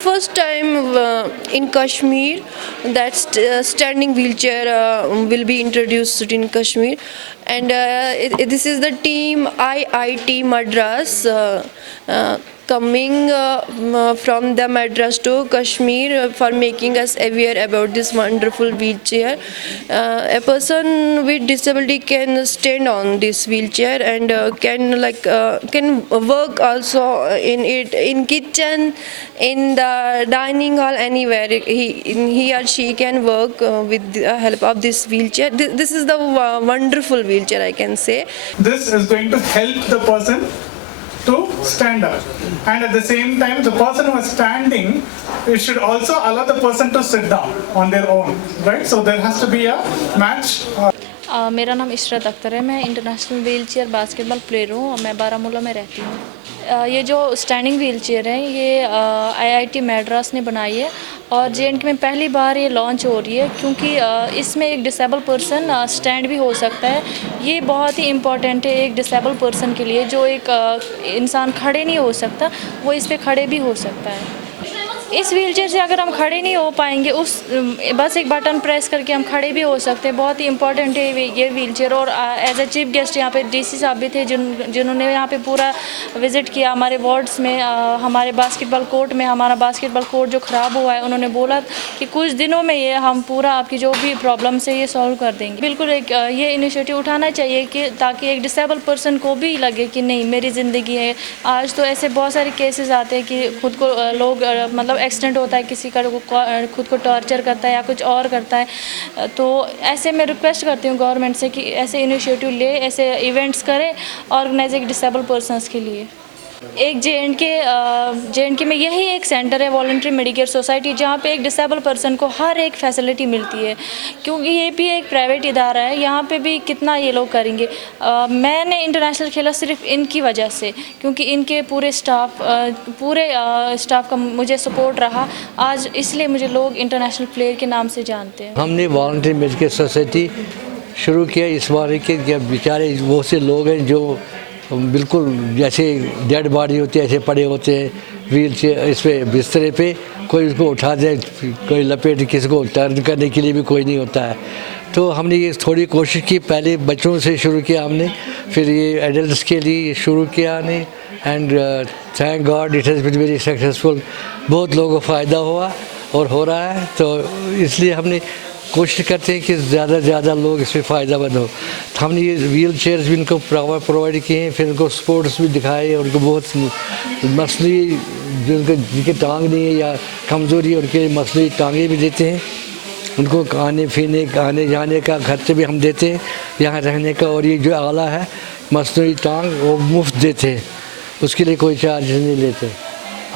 First time in Kashmir that standing wheelchair will be introduced in Kashmir, and this is the team IIT Madras coming from the Madras to Kashmir for making us aware about this wonderful wheelchair. A person with disability can stand on this wheelchair and can work also in it, in kitchen, in the dining hall, anywhere he or she can work with the help of this wheelchair. This is the wonderful wheelchair, I can say. This is going to help the person to stand up, and at the same time the person who is standing, it should also allow the person to sit down on their own, right? So there has to be a match. मेरा नाम इशरत अख्तर है। मैं international wheel chair basketball player हूँ और मैं बारामूला में रहती हूँ। ये जो स्टैंडिंग व्हील चेयर है ये आईआईटी मैड्रास ने बनाई है और जेएनके में पहली बार ये लॉन्च हो रही है, क्योंकि इसमें एक डिसेबल पर्सन स्टैंड भी हो सकता है। ये बहुत ही इम्पॉर्टेंट है एक डिसेबल पर्सन के लिए, जो एक इंसान खड़े नहीं हो सकता वो इस पर खड़े भी हो सकता है। इस व्हीलचेयर से अगर हम खड़े नहीं हो पाएंगे, बस एक बटन प्रेस करके हम खड़े भी हो सकते हैं। बहुत ही इंपॉर्टेंट है ये व्हीलचेयर। और एज ए चीफ गेस्ट यहाँ पे डीसी साहब भी थे जिन्होंने यहाँ पे पूरा विज़िट किया हमारे वार्ड्स में। हमारे बास्केटबॉल कोर्ट में, हमारा बास्केटबॉल कोर्ट जो ख़राब हुआ है, उन्होंने बोला कि कुछ दिनों में ये हम पूरा आपकी जो भी प्रॉब्लम्स है ये सॉल्व कर देंगे। बिल्कुल एक ये इनिशिएटिव उठाना चाहिए कि ताकि एक डिसेबल पर्सन को भी लगे कि नहीं मेरी ज़िंदगी है। आज तो ऐसे बहुत सारे केसेस आते हैं कि खुद को लोग मतलब एक्सीडेंट होता है, किसी का खुद को टॉर्चर करता है या कुछ और करता है। तो ऐसे मैं रिक्वेस्ट करती हूँ गवर्नमेंट से कि ऐसे इनिशिएटिव ले, ऐसे इवेंट्स करें ऑर्गेनाइज एक डिसेबल पर्सनस के लिए। एक जेएनके में यही एक सेंटर है वॉलंटरी मेडिकेयर सोसाइटी, जहाँ पे एक डिसेबल पर्सन को हर एक फैसिलिटी मिलती है, क्योंकि ये भी एक प्राइवेट इदारा है। यहाँ पे भी कितना ये लोग करेंगे। मैंने इंटरनेशनल खेला सिर्फ इनकी वजह से, क्योंकि इनके पूरे स्टाफ का मुझे सपोर्ट रहा आज, इसलिए मुझे लोग इंटरनेशनल प्लेयर के नाम से जानते हैं। हमने वॉलंटरी मेडिकेयर सोसाइटी शुरू किया इस बार के बेचारे बहुत से लोग हैं जो बिल्कुल जैसे डेड बॉडी होती है ऐसे पड़े होते हैं व्हील चेयर, इस पे बिस्तरे पे कोई उसको उठा दे, कोई लपेट, किसी को टर्न करने के लिए भी कोई नहीं होता है। तो हमने ये थोड़ी कोशिश की, पहले बच्चों से शुरू किया हमने, फिर ये एडल्ट्स के लिए शुरू किया हमने, and thank God it has been very successful. बहुत लोगों को फ़ायदा हुआ और हो रहा है, तो इसलिए हमने कोशिश करते हैं कि ज़्यादा से ज़्यादा लोग इसमें फ़ायदामंद हो। तो हमने ये व्हील चेयर्स भी इनको प्रोवाइड किए हैं, फिर उनको स्पोर्ट्स भी दिखाए, उनको बहुत मसली जिनके टांग नहीं है या कमज़ोरी है उनके लिए मसली टांगे भी देते हैं। उनको आने जाने का खर्च भी हम देते हैं, यहाँ रहने का। और ये जो आला है मसनूई टांग वो मुफ्त देते हैं, उसके लिए कोई चार्ज नहीं लेते।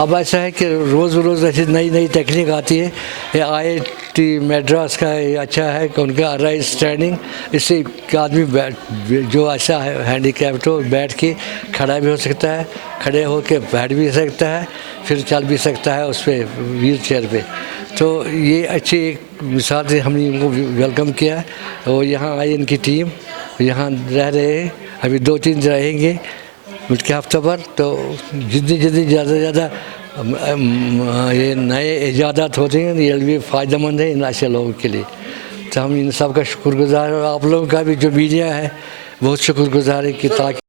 अब ऐसा है कि रोज़ रोज़ ऐसी नई नई टेक्निक आती है। ये आईआईटी मैड्रास का ये अच्छा है कि उनका राइज स्टैंडिंग, इससे आदमी जो ऐसा है हैंडीकैप्ट हो बैठ के खड़ा भी हो सकता है, खड़े हो के बैठ भी सकता है, फिर चल भी सकता है उस पर व्हील चेयर पर। तो ये अच्छी एक मिसाल से हमने इनको वेलकम किया। और यहाँ आई इनकी टीम, यहाँ रह रहे हैं, अभी 2-3 दिन रहेंगे के हफ्ते पर। तो जितनी ज़्यादा से ज़्यादा ये नए ईजादात होते हैं ये भी फ़ायदेमंद है इन ऐसे लोगों के लिए। तो हम इन सब का शुक्रगुज़ार, और आप लोगों का भी जो मीडिया है बहुत शुक्रगुज़ार है कि ताकि